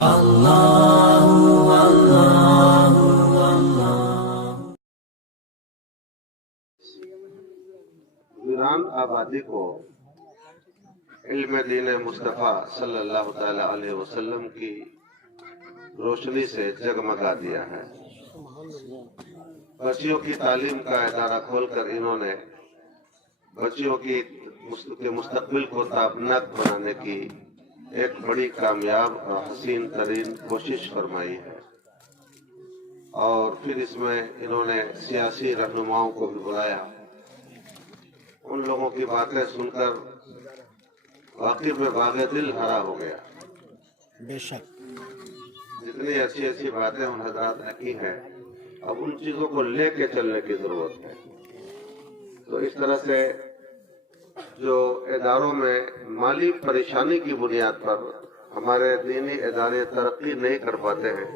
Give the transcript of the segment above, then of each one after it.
Iran आबादी को इल्म दीन मुस्तफ़ा सल्लल्लाहु ताला अलैहि वसल्लम की रोशनी से जगमगा दिया है। बच्चियों की तालीम का इदारा खोलकर इन्होंने बच्चियों की मुस्तकबिल को ताबनाक बनाने की एक बड़ी कामयाब और हसीन तरीन कोशिश फरमाई है। और फिर इसमें इन्होंने सियासी रहनुमाओं को भी बुलाया। उन लोगों की बातें सुनकर वाकई में बाग़े दिल हरा हो गया। बेशक जितनी अच्छी अच्छी बातें उन हज़रात ने की हैं, अब उन चीजों को लेके चलने की जरूरत है। तो इस तरह से जो इदारों में माली परेशानी की बुनियाद पर हमारे दीनी इदारे तरक्की नहीं कर पाते हैं,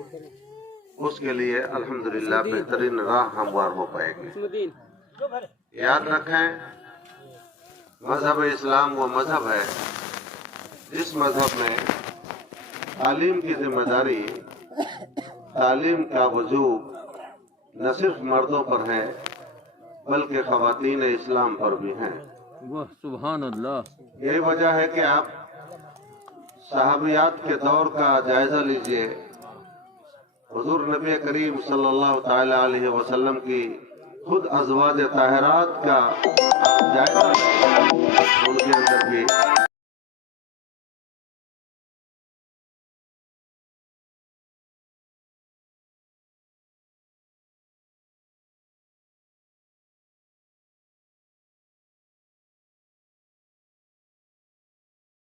उसके लिए अल्हम्दुलिल्लाह बेहतरीन राह हमवार हो पाएगी। याद रखें, मजहब इस्लाम वो मजहब है जिस मजहब में तालीम की जिम्मेदारी, तालीम का वजूब न सिर्फ मर्दों पर है बल्कि ख़वातीन इस्लाम पर भी हैं। वाह सुभान अल्लाह। यही वजह है कि आप सहाबियात के दौर का जायजा लीजिए। हुजूर नबी करीम सल्लल्लाहु ताला अलैहि वसल्लम की खुद अज़वाज ताहिरात का जायजा लीजिए।